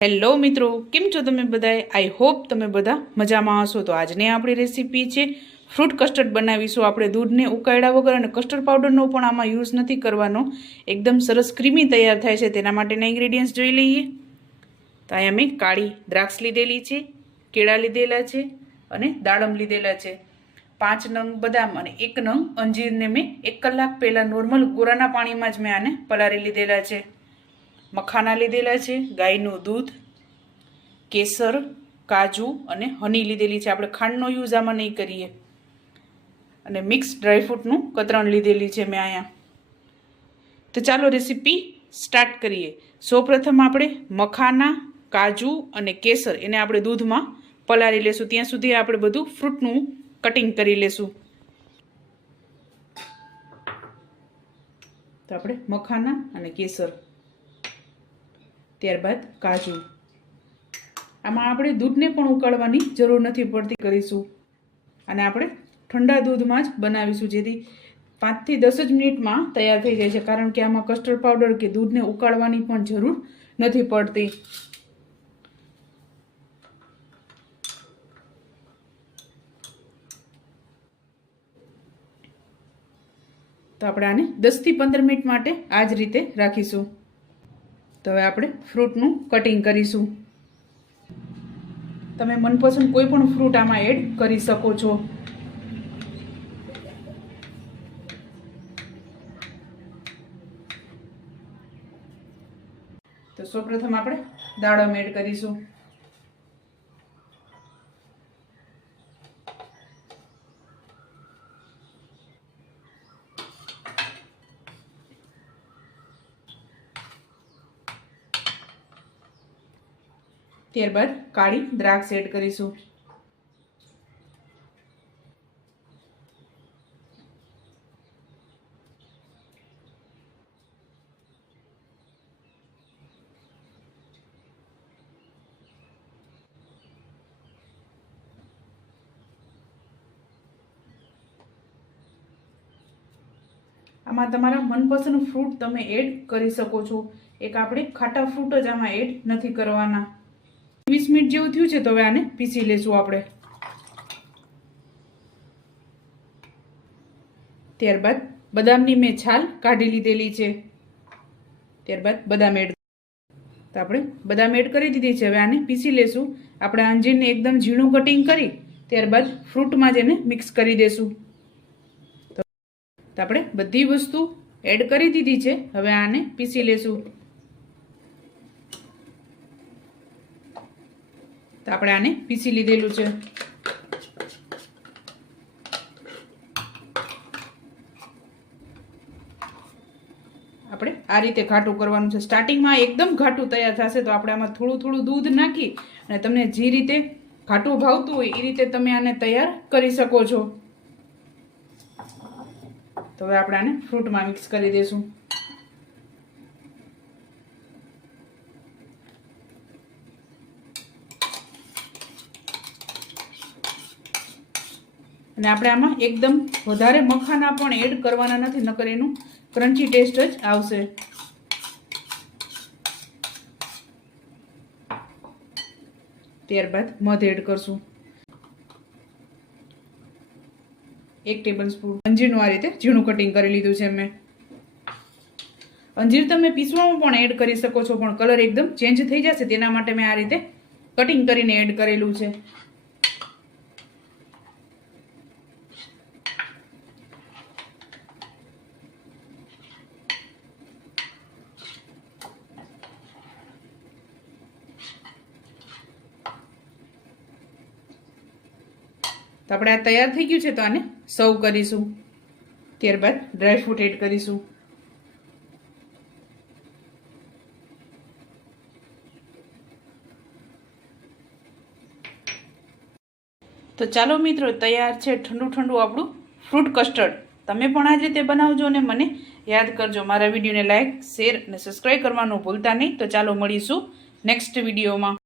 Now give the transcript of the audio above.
Hello મિત્રો, કેમ છો તમે બધાએ? આઈ હોપ તમે બધા મજામાં હશો. તો આજની આપણી રેસીપી છે ફ્રૂટ કસ્ટર્ડ બનાવીશું. આપણે દૂધને ઉકાળ્યા વગર અને કસ્ટર્ડ પાવડરનો પણ આમાં યુઝ નથી કરવાનો. એકદમ સરસ ક્રીમી તૈયાર થાય છે. તેના માટેના ઇન્ગ્રેડિયન્ટ્સ જોઈ લઈએ. તો અહીંયા મેં કાળી દ્રાક્ષ લીધેલી છે, કેળા લીધેલા છે અને દાડમ લીધેલા છે. 5 નંગ બદામ અને 1 નંગ અંજીરને મેં 1 કલાક પહેલાં નોર્મલ ગોરાના પાણીમાં જ મેં આને પલાળી લીધેલા છે. મખાના લીધેલા છે, ગાયનું દૂધ, કેસર, કાજુ અને હની લીધેલી છે. આપણે ખાંડનો યુઝ આમાં નહીં કરીએ. અને મિક્સ ડ્રાયફ્રૂટનું કતરણ લીધેલી છે મેં અહીંયા. તો ચાલો રેસીપી સ્ટાર્ટ કરીએ. સૌપ્રથમ આપણે મખાના, કાજુ અને કેસર એને આપણે દૂધમાં પલાળી લેશું. ત્યાં સુધી આપણે બધું ફ્રૂટનું કટિંગ કરી લેશું. તો આપણે મખાના અને કેસર, ત્યારબાદ કાજુ. આમાં આપણે દૂધને પણ ઉકાળવાની જરૂર નથી પડતી કરીશું. અને આપણે ઠંડા દૂધમાં જ બનાવીશું, જેથી 5 થી 10 જ મિનિટમાં તૈયાર થઈ જાય છે. કારણ કે આમાં કસ્ટર્ડ પાવડર કે દૂધને ઉકાળવાની પણ જરૂર નથી પડતી. તો આપણે આને 10 થી 15 મિનિટ માટે આ જ રીતે રાખીશું. તો હવે આપણે ફ્રૂટનું કટિંગ કરીશું. તમે મનપસંદ કોઈ પણ ફ્રૂટ આમાં એડ કરી શકો છો. તો સૌપ્રથમ આપણે દાડમ એડ કરીશું. ત્યારબાદ કાળી દ્રાક્ષ એડ કરીશું. આમાં તમારા મનપસંદ ફ્રૂટ તમે એડ કરી શકો છો. એક આપણે ખાટા ફ્રૂટ જ આમાં એડ નથી કરવાના. 20 મિનિટ જેવું થયું છે. તો હવે આને પીસી લેશું આપણે. ત્યારબાદ બદામની મેં છાલ કાઢી લીધેલી છે. ત્યારબાદ બદામ એડ. તો આપણે બદામ એડ કરી દીધી છે. હવે આને પીસી લેશું. આપણે અંજીરને એકદમ ઝીણું કટિંગ કરી ત્યારબાદ ફ્રૂટમાં જ એને મિક્સ કરી દેશું. તો આપણે બધી વસ્તુ એડ કરી દીધી છે. હવે આને પીસી લેશું. તો આપણે આને પીસી લીધેલું છે. આપણે આ રીતે ઘાટું કરવાનું છે. સ્ટાર્ટિંગમાં એકદમ ઘાટું તૈયાર થશે. તો આપણે આમાં થોડું થોડું દૂધ નાખી અને તમને જે રીતે ઘાટું ભાવતું હોય એ રીતે તમે આને તૈયાર કરી શકો છો. તો હવે આપણે આને ફ્રૂટમાં મિક્સ કરી દઈશું. અને આપણે આમાં એકદમ વધારે મખાના પણ એડ કરવાના નથી, નકર એનું ક્રન્ચી ટેસ્ટ જ આવશે. ત્યારબાદ મધ એડ કરશું. 1 ટેબલ સ્પૂન અંજીરનું આ રીતે ઝીણું કટિંગ કરી લીધું છે મેં. અંજીર તમે પીસવામાં પણ એડ કરી શકો છો, પણ કલર એકદમ ચેન્જ થઈ જશે તેના માટે મેં આ રીતે કટિંગ કરીને એડ કરેલું છે. તો આપણે આ તૈયાર થઈ ગયું છે. તો આને સર્વ કરીશું. ત્યારબાદ ડ્રાયફ્રૂટ એડ કરીશું. તો ચાલો મિત્રો, તૈયાર છે ઠંડુ ઠંડુ આપણું ફ્રૂટ કસ્ટર્ડ. તમે પણ આ જ રીતે બનાવજો અને મને યાદ કરજો. મારા વિડીયોને લાઇક, શેર અને સબસ્ક્રાઈબ કરવાનું ભૂલતા નહીં. તો ચાલો મળીશું નેક્સ્ટ વિડીયોમાં.